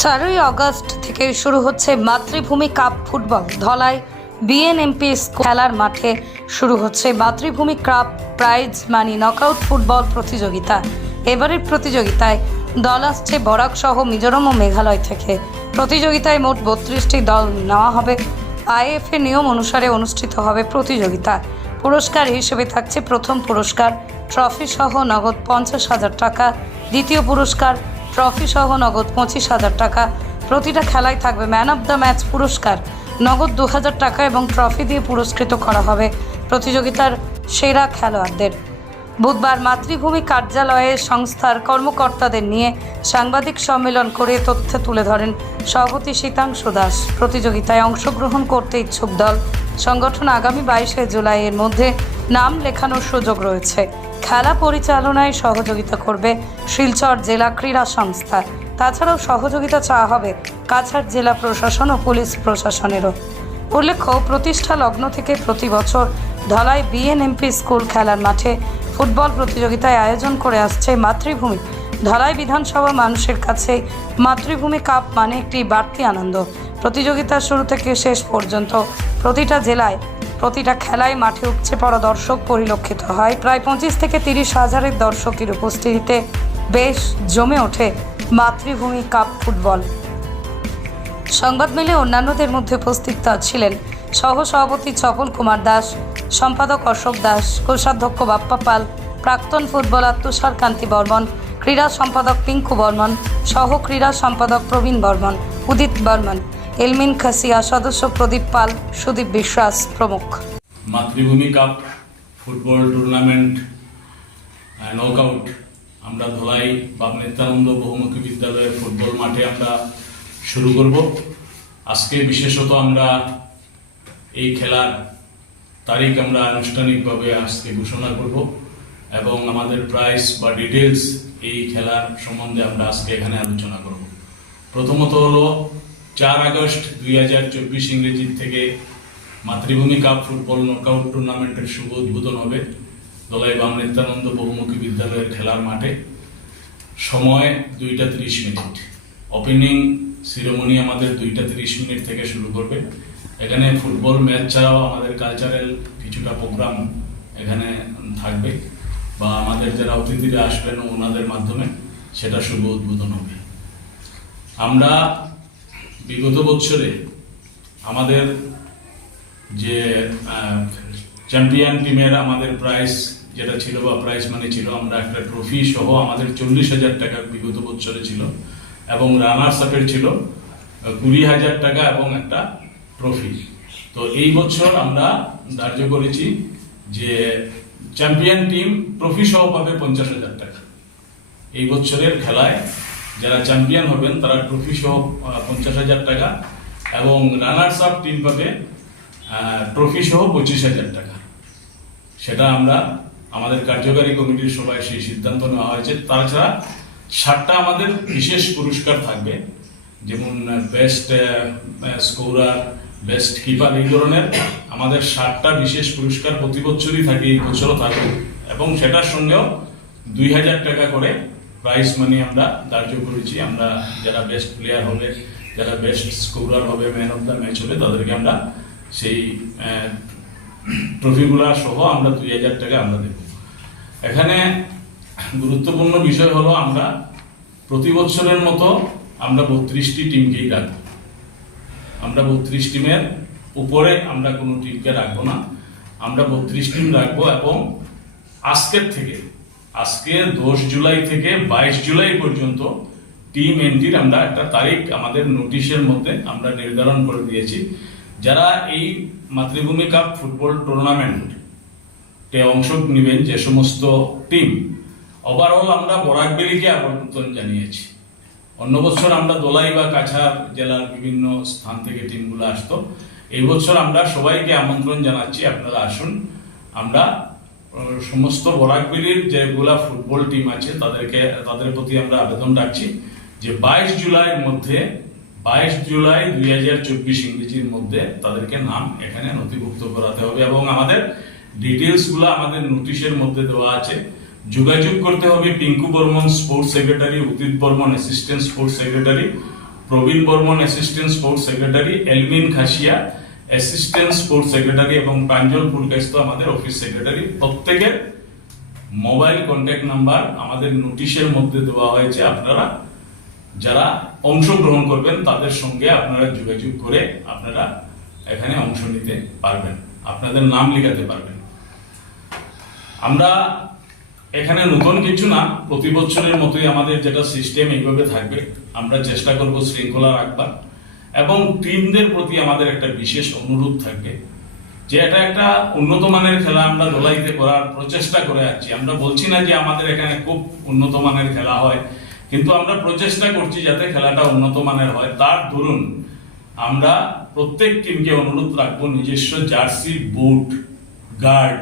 4ই August থেকে শুরু হচ্ছে মাতৃভূমি কাপ ফুটবল। ধলাই বিএনএমপি খেলার মাঠে শুরু হচ্ছে মাতৃভূমি cup prize money knockout football প্রতিযোগিতা। এবারের প্রতিযোগিতায় দল আসছে বরাক সহ মিজোরাম ও মেঘালয় থেকে। প্রতিযোগিতায় মোট 32টি দল নেওয়া হবে। আইএফএ নিয়ম অনুসারে অনুষ্ঠিত হবে প্রতিযোগিতা। পুরস্কার হিসেবে থাকছে প্রথম পুরস্কার ট্রফি সহ নগদ 50,000 টাকা, দ্বিতীয় পুরস্কার ট্রফি সহ নগদ 25,000 টাকা। প্রতিটা খেলায় থাকবে ম্যান অব দ্য ম্যাচ পুরস্কার নগদ 2,000 টাকা এবং ট্রফি দিয়ে পুরস্কৃত করা হবে প্রতিযোগিতার সেরা খেলোয়াড়দের। বুধবার মাতৃভূমি কার্যালয়ে সংস্থার কর্মকর্তাদের নিয়ে সাংবাদিক সম্মেলন করে তথ্য তুলে ধরেন সভাপতি শীতাংশু দাস। প্রতিযোগিতায় অংশগ্রহণ করতে ইচ্ছুক দল সংগঠন আগামী 22শে জুলাইয়ের মধ্যে নাম লেখানোর সুযোগ রয়েছে। খেলা পরিচালনায় সহযোগিতা করবে শিলচর জেলা ক্রীড়া সংস্থা। তাছাড়াও সহযোগিতা চাওয়া হবে কাছাড় জেলা প্রশাসন ও পুলিশ প্রশাসনেরও। উল্লেখ্য, প্রতিষ্ঠা লগ্ন থেকে প্রতি বছর ধলাই বিএনএমপি স্কুল খেলার মাঠে ফুটবল প্রতিযোগিতায় আয়োজন করে আসছে মাতৃভূমি। ধলাই বিধানসভা মানুষের কাছে মাতৃভূমি কাপ মানে একটি বাড়তি আনন্দ। প্রতিযোগিতার শুরু থেকে শেষ পর্যন্ত প্রতিটা জেলায় প্রতিটা খেলায় মাঠে উপচে পড়া দর্শক পরিলক্ষিত হয়। প্রায় 25 থেকে 30 হাজারের দর্শকের উপস্থিতিতে বেশ জমে ওঠে মাতৃভূমি কাপ ফুটবল। সংবাদ মেলে অন্যান্যদের মধ্যে উপস্থিত ছিলেন সহ সভাপতি ছপন কুমার দাস, সম্পাদক অশোক দাস, কোষাধ্যক্ষ বাপ্পা পাল, প্রাক্তন ফুটবলার তুষার কান্তি বর্মন, ক্রীড়া সম্পাদক পিঙ্কু বর্মন, সহ ক্রীড়া সম্পাদক প্রবীণ বর্মন, উদিত বর্মন, এলমিন খাসিয়া, সদস্য প্রদীপ পাল, সুদীপ বিশ্বাস প্রমুখ। মাতৃভূমি কাপ ফুটবল টুর্নামেন্ট নকআউট আমরা ধলাই বাপ নিত্যানন্দ বহুমুখী বিদ্যালয়ের ফুটবল মাঠে আমরা শুরু করব। আজকে বিশেষত আমরা এই খেলার তারিখ আমরা আনুষ্ঠানিকভাবে আজকে ঘোষণা করব এবং আমাদের প্রাইস বা ডিটেলস এই খেলার সম্বন্ধে আমরা আজকে এখানে আলোচনা করব। প্রথমত হলো 4 আগস্ট 2024 ইংরেজির থেকে মাতৃভূমি কাপ ফুটবল নকআউট টুর্নামেন্টের শুভ উদ্বোধন হবে ধলাই বাম নিত্যানন্দ বহুমুখী বিদ্যালয়ের খেলার মাঠে। সময় 2:30। ওপেনিং সিরিমনি আমাদের 2:30 থেকে শুরু করবে। এখানে ফুটবল ম্যাচ ছাড়াও আমাদের কালচারাল কিছুটা প্রোগ্রাম এখানে থাকবে বা আমাদের যারা অতিথিরা আসবেন ওনাদের মাধ্যমে সেটা শুভ উদ্বোধন হবে। আমরা বিগত বছরে আমাদের যে চ্যাম্পিয়ন টিমের আমাদের প্রাইজ যেটা ছিল বা প্রাইজ মানে ছিল, আমরা একটা ট্রফি সহ আমাদের 40,000 টাকা বিগত বছরে ছিল এবং রানার্স আপের ছিল 20,000 টাকা এবং একটা ট্রফি। তো এই বছর আমরা ধার্য করেছি যে চ্যাম্পিয়ন টিম ট্রফি সহ পাবে 50,000 টাকা। এই বছরের খেলায় যারা চ্যাম্পিয়ন হবেন তারা ট্রফি সহ 50,000 টাকা এবং রানার্স আপ টিম পাবে ট্রফি সহ 25,000 টাকা। সেটা আমরা আমাদের কার্যকারী কমিটির সবাই সেই সিদ্ধান্ত নেওয়া হয়েছে। তাছাড়া 7টা আমাদের বিশেষ পুরস্কার থাকবে, যেমন বেস্ট স্কোরার, বেস্ট কিপার, এই ধরনের আমাদের 7টা বিশেষ পুরস্কার প্রতি বছরই থাকে, এই বছরও থাকবে এবং সেটার সঙ্গেও 2,000 টাকা করে প্রাইজ মানি আমরা ধার্য করেছি। আমরা যারা বেস্ট প্লেয়ার হবে, যারা বেস্ট স্কোরার হবে, ম্যান অফ দ্য ম্যাচ হবে, তাদেরকে আমরা সেই ট্রফিগুলা সহ আমরা 2,000 টাকা আমরা দেব। এখানে গুরুত্বপূর্ণ বিষয় হলো আমরা প্রতি বছরের মতো আমরা 32টি টিমকেই রাখবো। আমরা 32 টিমের উপরে আমরা কোনো টিমকে রাখবো না, আমরা 32 টিম রাখবো এবং আজকে 10 জুলাই থেকে 22 জুলাই পর্যন্ত টিম এন্ট্রির আমরা একটা তারিখ আমাদের নোটিশের মধ্যে আমরা নির্ধারণ করে দিয়েছি। যারা এই মাতৃভূমি কাপ ফুটবল টুর্নামেন্টে অংশ নেবেন যে সমস্ত টিম, ওভারঅল আমরা বরাকবেলিকে আমন্ত্রণ জানিয়েছি। অন্য বছর আমরা দোলাই বা কাছাড় জেলার বিভিন্ন স্থান থেকে টিমগুলো আসতো। এই বছর আমরা সবাইকে আমন্ত্রণ জানাচ্ছি, আপনারা আসুন। আমরা সমস্ত বরাকবেলির যেগুলা ফুটবল টিম আছে তাদের প্রতি আমরা আবেদন রাখছি যে 22 জুলাই 2024 ইংরেজির মধ্যে তাদেরকে নাম এখানে নথিভুক্ত করাতে হবে এবং আমাদের ডিটেলস গুলা আমাদের নোটিশের মধ্যে দেওয়া আছে। যোগাযোগ করতে হবে Pinku Barman sports secretary, Udit Barman assistant sports secretary, Prabin Barman assistant sports secretary, Elmin Khasia assistant sports secretary এবং প্রাঞ্জল পুরকাস্ত আমাদের অফিস সেক্রেটারি। প্রত্যেকের মোবাইল কন্ট্যাক্ট নাম্বার আমাদের নোটিশের মধ্যে দেওয়া হয়েছে। আপনারা যারা অংশগ্রহণ করবেন তাদের সঙ্গে আপনারা যোগাযোগ করে আপনারা এখানে অংশ নিতে পারবেন, আপনাদের নাম লেখাতে পারবেন। আমরা এখানে নতুন কিছু না, প্রতি বছরের মতোই আমাদের যেটা সিস্টেম এইভাবে থাকবে। আমরা চেষ্টা করব শৃঙ্খলা রাখবার এবং টিমদের প্রতি আমাদের একটা বিশেষ অনুরোধ থাকবে যে এটা একটা উন্নত মানের খেলা আমরা ধলাইতে করার প্রচেষ্টা করে যাচ্ছি। আমরা বলছি না যে আমাদের এখানে খুব উন্নত মানের খেলা হয়, কিন্তু আমরা প্রচেষ্টা করছি যাতে খেলাটা উন্নত মানের হয়। তার দরুন আমরা প্রত্যেক টিমকে অনুরোধ রাখবো নিজস্ব জার্সি, বুট, গার্ড,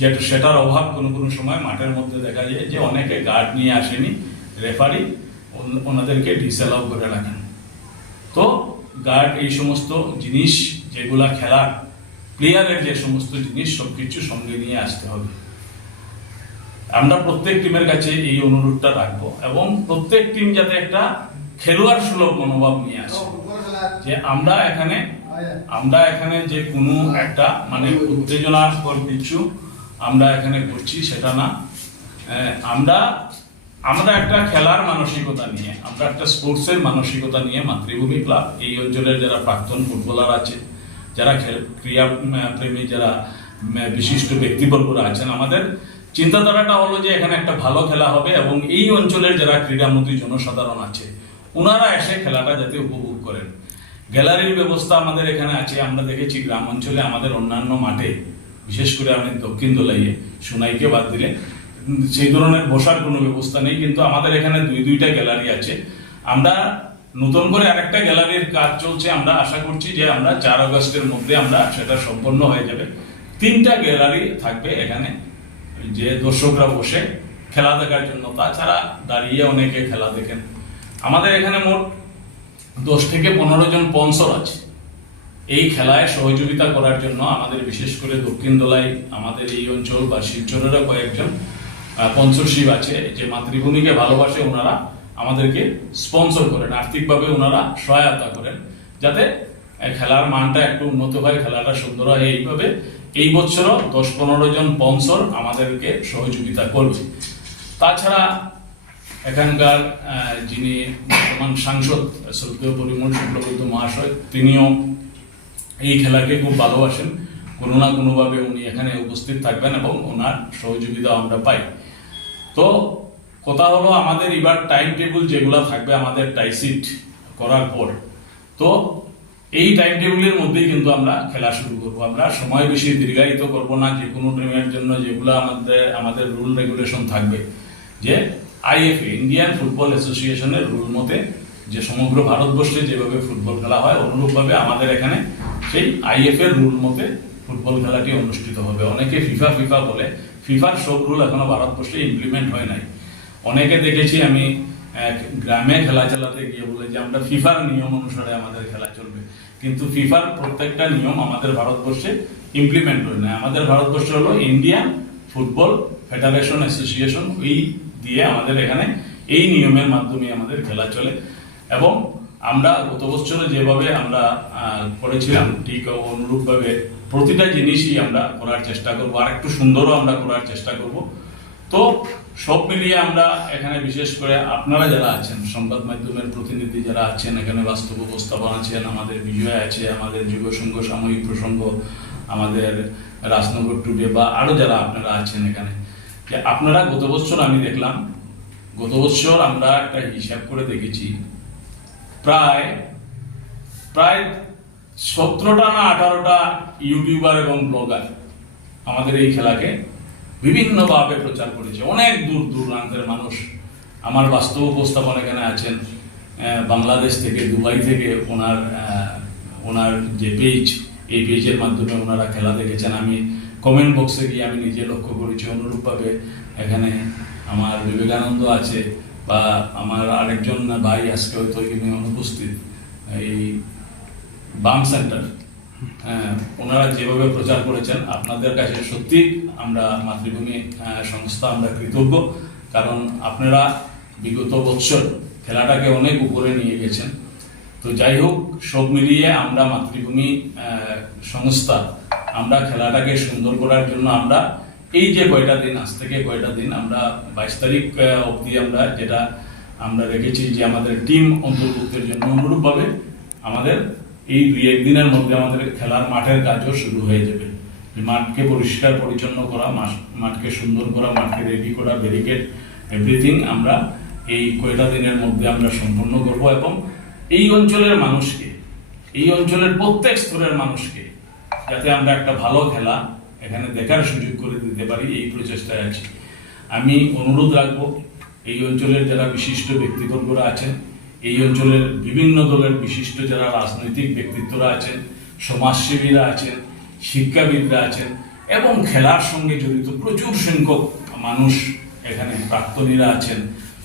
যেটা সেটার অভাব কোনো কোনো সময় মাঠের মধ্যে দেখা যায় যে অনেকে গার্ড নিয়ে আসেনি, রেফারি ওনাদেরকে ডিসঅ্যালাউ করে রাখেন। তো গার্ড, এই সমস্ত জিনিস যেগুলা খেলার প্লেয়ারের যে সমস্ত জিনিস সবকিছু সঙ্গে নিয়ে আসতে হবে। আমরা প্রত্যেক টিমের কাছে এই অনুরোধটা রাখবো এবং প্রত্যেক টিম যাতে একটা খেলোয়াড় সুলভ মনোভাব নিয়ে আসে, যে আমরা এখানে যে কোনো একটা মানে উত্তেজনাকর কিছু আমরা এখানে করছি সেটা না। আমরা একটা খেলার মানসিকতা নিয়ে, আমরা একটা স্পোর্টসের মানসিকতা নিয়ে মাতৃভূমি ক্লাব এই অঞ্চলের যারা প্রাক্তন ফুটবলার আছে, যারা ক্রীড়া প্রেমী, যারা বিশিষ্ট ব্যক্তিবর্গরা আছেন, আমাদের চিন্তাধারাটা হলো যে এখানে একটা ভালো খেলা হবে এবং এই অঞ্চলের যারা ক্রীড়ামতী জনসাধারণ আছে ওনারা এসে খেলাটা যাতে উপভোগ করেন। গ্যালারির ব্যবস্থা আমাদের এখানে আছে। আমরা দেখেছি গ্রাম অঞ্চলে আমাদের অন্যান্য মাঠে, বিশেষ করে আমি দক্ষিণ দোলাইয়ে, সোনাইকে বাদ দিলে সেই ধরনের বসার কোনো ব্যবস্থা নেই, কিন্তু আমাদের এখানে দুইটা গ্যালারি আছে। আমরা নতুন করে আরেকটা গ্যালারির কাজ চলছে। আমরা আশা করছি যে আমরা 4 আগস্টের মধ্যে আমরা সেটা সম্পন্ন হয়ে যাবে। 3টা গ্যালারি থাকবে এখানে, যে দর্শকরা বসে খেলা দেখার জন্য, তাছাড়া দাঁড়িয়ে অনেকে খেলা দেখেন। আমাদের এখানে মোট 10 থেকে 15 জন স্পন্সর আছে এই খেলায় সহযোগিতা করার জন্য। আমাদের বিশেষ করে দক্ষিণ দোলাই, আমাদের এই অঞ্চল বা শিলচরেরও কয়েকজন স্পন্সরশিপ আছে, যে মাতৃভূমিকে ভালোবাসে, ওনারা আমাদেরকে স্পন্সর করেন, আর্থিকভাবে ওনারা সহায়তা করেন যাতে খেলার মানটা একটু উন্নত হয়, খেলাটা সুন্দর হয়। এইভাবে এই বছরও 10-15 জন স্পন্সর আমাদেরকে সহযোগিতা করবে। তাছাড়া এখানকার যিনি বর্তমান সাংসদ শ্রদ্ধেয় পরিমল শুক্লবৈদ্য মহাশয়, তিনিও এই খেলাকে খুব ভালোবাসেন। কোনো না কোনোভাবে উনি এখানে উপস্থিত থাকবেন এবং ওনার সহযোগিতা আমরা পাই। তো কথা হলো আমাদের এবার টাইম টেবিল যেগুলো থাকবে আমাদের টাইসিট করার পর, তো এই টাইম টেবিলের মধ্যেই কিন্তু আমরা খেলা শুরু করবো। আমরা সময় বেশি দীর্ঘায়িত করব না। যে কোনো টিমের জন্য যেগুলো আমাদের রুল রেগুলেশন থাকবে, যে আইএফএ, ইন্ডিয়ান ফুটবল অ্যাসোসিয়েশনের রুল মতে যে সমগ্র ভারতবর্ষে যেভাবে ফুটবল খেলা হয় অনুরূপভাবে আমাদের এখানে সেই আইএফএ রুল মতে ফুটবল খেলাটি অনুষ্ঠিত হবে। অনেকে ফিফা বলে, ফিফার সব রুল এখনো ভারতবর্ষে ইমপ্লিমেন্ট হয় নাই। অনেকে দেখেছি আমি গ্রামে খেলা চালাতে গিয়ে বলে যে আমরা ফিফার নিয়ম অনুসারে আমাদের খেলা চলবে, কিন্তু ফিফার প্রত্যেকটা নিয়ম আমাদের ভারতবর্ষে ইমপ্লিমেন্ট হয় না। আমাদের ভারতবর্ষে হলো ইন্ডিয়ান ফুটবল ফেডারেশন অ্যাসোসিয়েশন, এই দিয়ে আমাদের এখানে এই নিয়মের মাধ্যমে আমাদের খেলা চলে। এবং আমরা গত বছরে যেভাবে আমরা করেছিলাম ঠিক অনুরূপভাবে প্রতিটা জিনিসই আমরা করার চেষ্টা করব, আর একটু সুন্দরও আমরা করার চেষ্টা করব। তো সব মিলিয়ে আমরা এখানে বিশেষ করে আপনারা যারা আছেন, সংবাদ মাধ্যমের প্রতিনিধি যারা আছেন, এখানে বাস্তব উপস্থাপন আছেন, আমাদের বিজয় আছে, আমাদের যুব সংঘ, সাময়িক প্রসঙ্গ, আমাদের রাজনগর টুডে বা আরো যারা আপনারা আছেন এখানে, যে আপনারা গত বছর আমি দেখলাম, গত বছর আমরা একটা হিসাব করে দেখেছি প্রায় 17টা না 18টা ইউটিউবার এবং ব্লগার আমাদের এই খেলাকে বিভিন্নভাবে প্রচার করেছে। অনেক দূর দূরান্তের মানুষ আমার বাস্তব উপস্থাপন এখানে আছেন, বাংলাদেশ থেকে, দুবাই থেকে ওনার যে পেজ, এই পেজের মাধ্যমে ওনারা খেলা দেখেছেন। আমি কমেন্ট বক্সে গিয়ে আমি নিজে লক্ষ্য করেছি। অনুরূপভাবে এখানে আমার বিবেকানন্দ আছে বা আমার আরেকজন ভাই আজকে হয়তো এখানে অনুপস্থিত, এই বাম সেন্টার, ওনারা যেভাবে প্রচার করেছেন আপনাদের কাছে সত্যি আমরা মাতৃভূমি সংস্থা আমরা কৃতজ্ঞ। কারণ আপনারা বিগত বছর খেলাটাকে অনেক উপরে নিয়ে গেছেন। তো যাই হোক, সব মিলিয়ে আমরা মাতৃভূমি সংস্থা আমরা খেলাটাকে সুন্দর করার জন্য আমরা এই যে কয়টা দিন, আজ থেকে কয়টা দিন, আমরা 22 তারিখ অবধি আমরা যেটা আমরা রেখেছি যে আমাদের টিম অন্তর্ভুক্তের জন্য, অনুরূপভাবে আমাদের এই 2-1 দিনের মধ্যে আমাদের খেলার মাঠের কাজও শুরু হয়ে যাবে। মাঠকে পরিষ্কার পরিচ্ছন্ন করা, মাঠকে সুন্দর করা, মাঠকে রেডি করা, ব্যারিকেড, এভরিথিং আমরা এই কয়টা দিনের মধ্যে আমরা সম্পন্ন করব এবং এই অঞ্চলের মানুষকে, এই অঞ্চলের প্রত্যেক স্তরের মানুষকে যাতে আমরা একটা ভালো খেলা এখানে দেখার সুযোগ করে দিতে পারি, এই প্রচেষ্টায় আছি। আমি অনুরোধ রাখবো এই অঞ্চলের যারা বিশিষ্ট ব্যক্তিবর্গরা আছেন, এই অঞ্চলের বিভিন্ন দলের বিশিষ্ট যারা রাজনৈতিক ব্যক্তিত্বরা আছেন, সমাজসেবীরা আছেন, শিক্ষাবিদরা আছেন এবং খেলার সঙ্গে জড়িত প্রচুর সংখ্যক মানুষ এখানে প্রাক্তনীরা আছেন।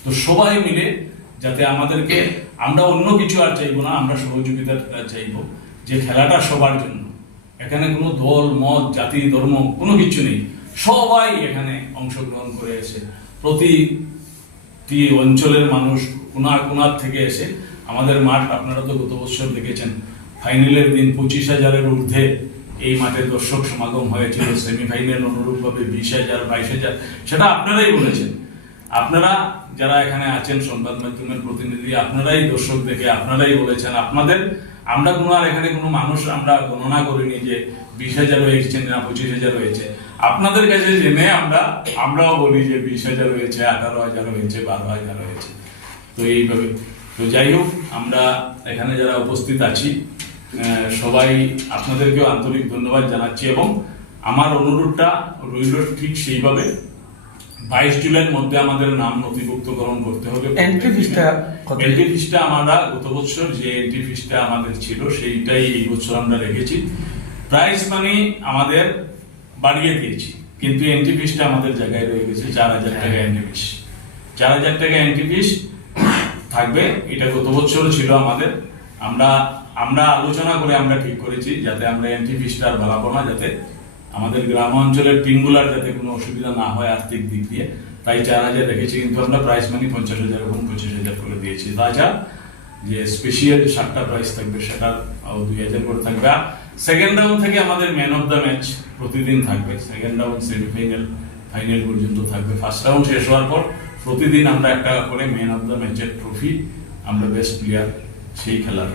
তো সবাই মিলে যাতে আমাদেরকে, আমরা অন্য কিছু আর চাইবো না, আমরা সহযোগিতা চাইবো যে খেলাটা সবার জন্য। এখানে কোনো দল মত জাতি ধর্ম কোনো কিছু নেই, সবাই এখানে অংশগ্রহণ করে এসে প্রতিটি অঞ্চলের মানুষ কোনার থেকে এসে আমাদের মাঠ, আপনারা তো গত বছর দেখেছেন ফাইনালের দিন 25,000-এর ঊর্ধ্বে এই মাঠে দর্শক সমাগম হয়েছিল। সেমিফাইনাল অনুরূপভাবে 20,000, 22,000, সেটা আপনারাই বলেছেন। আপনারা যারা এখানে আছেন সংবাদ মাধ্যমের প্রতিনিধি, আপনারাই দর্শক দেখে আপনারাই বলেছেন আপনাদের, আমরা কোনো আর এখানে কোনো মানুষ আমরা গণনা করিনি যে 20,000 হয়েছে না 25,000 হয়েছে। আপনাদের কাছে জেনে আমরাও বলি যে 20,000 হয়েছে, 18,000 হয়েছে, 12,000 হয়েছে। তো এইভাবে, তো যাই হোক, আমরা এখানে যারা উপস্থিত আছি সবাই আপনাদেরকেও আন্তরিক ধন্যবাদ জানাচ্ছি এবং আমার অনুরোধটা রইল ঠিক সেইভাবে 22 জুলাইয়ের মধ্যে আমাদের নাম নথিভুক্তকরণ করতে হবে। এন্ট্রি ফিসটা আমরা গত বছর যে এন্ট্রি ফিসটা আমাদের ছিল সেইটাই এই বছর আমরা রেখেছি। প্রাইজ মানি আমাদের বাড়িয়ে দিয়েছি, কিন্তু এন্ট্রি ফিসটা আমাদের জায়গায় রয়ে গেছে 4,000 টাকা এন্ট্রি ফিস। 4,000 টাকা এন্ট্রি ফিস থাকবে, এটা গত বছর ছিল আমাদের। আমরা আলোচনা করে আমরা ঠিক করেছি যাতে আমরা এন্ট্রি ফিসটা আর বাড়াবো না, যাতে আমাদের গ্রাম অঞ্চলের টিমগুলার যাতে কোনো অসুবিধা না হয় আর্থিক দিক দিয়ে, তাই 4,000 রেখেছি। কিন্তু আমরা প্রাইজ মানি 50,000 এবং 25,000 করে দিয়েছি। তাছাড়া যে স্পেশাল 7টা প্রাইজ থাকবে সেটা 2,000 করে থাকবে। আর সেকেন্ড রাউন্ড থেকে আমাদের ম্যান অফ দ্য ম্যাচ প্রতিদিন থাকবে। সেকেন্ড রাউন্ড, সেমিফাইনাল, ফাইনাল পর্যন্ত থাকবে। ফার্স্ট রাউন্ড শেষ হওয়ার পর প্রতিদিন আমরা একটা করে ম্যান অফ দ্য ম্যাচের ট্রফি, আমরা বেস্ট প্লেয়ার সেই খেলার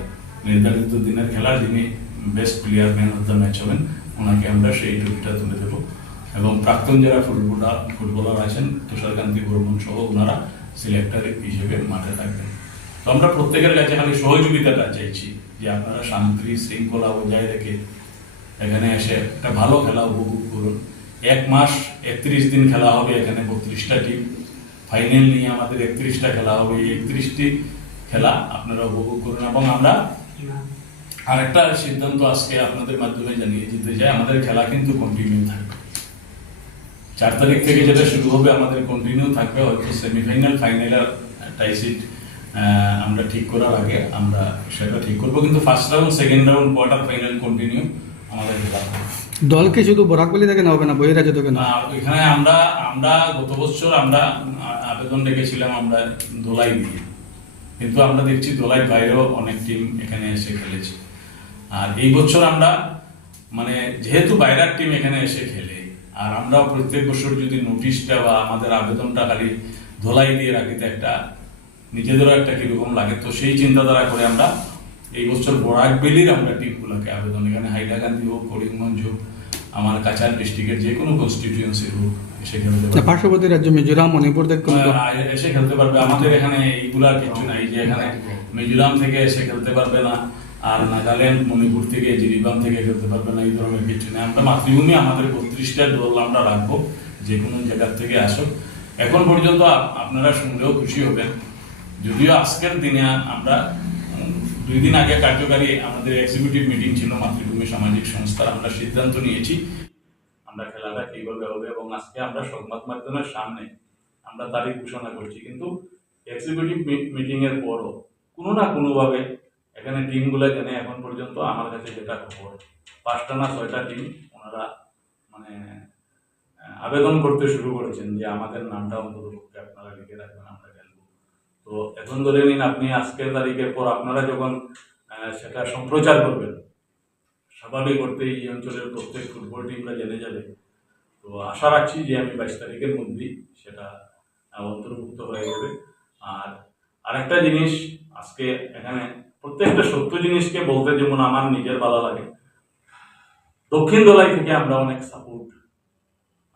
নির্ধারিত দিনের খেলার যিনি best player man of the match হবেন ওনাকে আমরা সেই ট্রফিটা তুলে দেবো। এবং প্রাক্তন যারা ফুটবলার আছেন, তুষারকান্তি বর্মন সহ, ওনারা সিলেক্টর হিসেবে মাঠে থাকবেন। তো আমরা প্রত্যেকের কাছে খালি সহযোগিতাটা চাইছি যে আপনারা শান্তি শৃঙ্খলা বজায় রেখে এখানে এসে একটা ভালো খেলা উপভোগ করুন। 1 মাস 31 দিন খেলা হবে এখানে, 32টা টিম, ফাইনাল নিয়ে আমাদের 31টা খেলা হবে। এই 31টি খেলা আপনারা উপভোগ করুন। এবং আমরা আরেকটা সিদ্ধান্ত আজকে আপনাদের মাধ্যমে জানিয়ে দিতে চাই, আমাদের খেলা কিন্তু কন্টিনিউ থাকবে। 4 তারিখ থেকে যেটা শুরু হবে আমাদের কন্টিনিউ থাকবে। হয়তো সেমিফাইনাল ফাইনালের টাইসিট আমরা ঠিক করার আগে আমরা সেটা ঠিক করবো, কিন্তু first round, second round, quarter final continue আমাদের খেলা হবে। দলকে শুধু বরাকবলি থেকে না হবে না, বহিরাজ্য থেকে না। এখানে আমরা গত বছর আমরা আবেদন রেখেছিলাম আমরা দোলাই দিয়ে, কিন্তু আমরা দেখছি দোলাই বাইরেও অনেক টিম এখানে এসে খেলেছে। আর এই বছর আমরা মানে যেহেতু বাইরের টিম এখানে এসে খেলে, আর আমরা প্রত্যেক বছর যদি নোটিশটা বা আমাদের আবেদনটা খালি ধোলাই দিয়ে রাখি তো একটা নিজেদেরও একটা কিরকম লাগে। তো সেই চিন্তাধারা করে আমরা এই বছর বরাকবেলির আমরা টিমগুলোকে আবেদন, এখানে হাইলাকান্দি হোক, করিমগঞ্জ হোক, আমার কাছাড় ডিস্ট্রিক্টের যে কোনো কনস্টিটিউয়েন্সি হোক এসে খেলতে পারবে। পার্শ্ববর্তী রাজ্য মিজোরাম, মণিপুর থেকে এসে খেলতে পারবে। আমাদের এখানে এইগুলা কিছু নাই যে এখানে মিজোরাম থেকে এসে খেলতে পারবে না, আর নাগাল্যান্ড, মণিপুর থেকে, জিরিবাম থেকে খেলতে পারবে না, এই ধরনের কিছু নেই। আমরা মাতৃভূমি আমাদের 32টা দল আমরা রাখবো, যে কোনো জায়গার থেকে আসুক। এখন পর্যন্ত আপনারা শুনলেও খুশি হবেন, যদিও আজকের দিনে আমরা 2 দিন আগে কার্যকারী আমাদের এক্সিকিউটিভ মিটিং ছিল মাতৃভূমি সামাজিক সংস্থার, আমরা সিদ্ধান্ত নিয়েছি আমরা খেলাটা কিভাবে হবে, এবং আজকে আমরা সংবাদ মাধ্যমের সামনে আমরা তারিখ ঘোষণা করছি। কিন্তু এক্সিকিউটিভ মিটিং এর পরও কোনো না কোনোভাবে এখানে টিমগুলো জানে, এখন পর্যন্ত আমার কাছে যেটা খবর 5টা না 6টা টিম ওনারা মানে আবেদন করতে শুরু করেছেন যে আমাদের নামটা অন্তত আপনারা লিখে রাখবেন, আমরা খেলবো। তো এখন ধরে নিন আপনি আজকের তারিখের পর আপনারা যখন সেটা সম্প্রচার করবেন, স্বাভাবিক অর্থে এই অঞ্চলের প্রত্যেক ফুটবল টিমরা জেনে যাবে। তো আশা রাখছি যে আমি 22 তারিখের মধ্যেই সেটা অন্তর্ভুক্ত হয়ে যাবে। আর আরেকটা জিনিস, আজকে এখানে প্রত্যেকটা সত্য জিনিসকে বলতে যেমন আমার নিজের ভালো লাগে, দক্ষিণ দোলাই থেকে আমরা অনেক সাপোর্ট,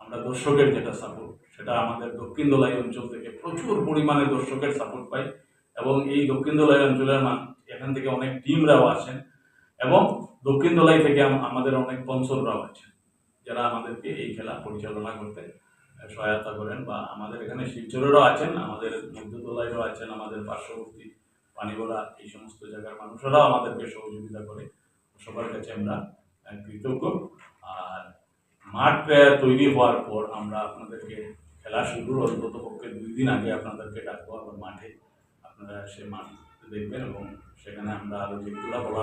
আমরা দর্শকের যেটা সাপোর্ট, সেটা আমাদের দক্ষিণ দোলাই অঞ্চল থেকে প্রচুর পরিমাণে দর্শকের সাপোর্ট পাই। এবং এই দক্ষিণ দোলাই অঞ্চলের এখান থেকে অনেক টিমরাও আছেন, এবং দক্ষিণ দোলাই থেকে আমাদের অনেক স্পন্সররাও আছেন, যারা আমাদেরকে এই খেলা পরিচালনা করতে সহায়তা করেন। বা আমাদের এখানে শিলচরেরও আছেন, আমাদের মধ্যদোলাইরও আছেন, আমাদের পার্শ্ববর্তী পানিগড়া, এই সমস্ত জায়গার মানুষেরাও আমাদেরকে সহযোগিতা করে। সবার কাছে আমরা কৃতজ্ঞ। আর মাঠ তৈরি হওয়ার পর আমরা আপনাদেরকে খেলা শুরুর অন্তত পক্ষে 2 দিন আগে আপনাদেরকে ডাকবো, আবার মাঠে আপনারা সে মাঠ দেখবেন, এবং সেখানে আমরা আরো যেগুলো বলার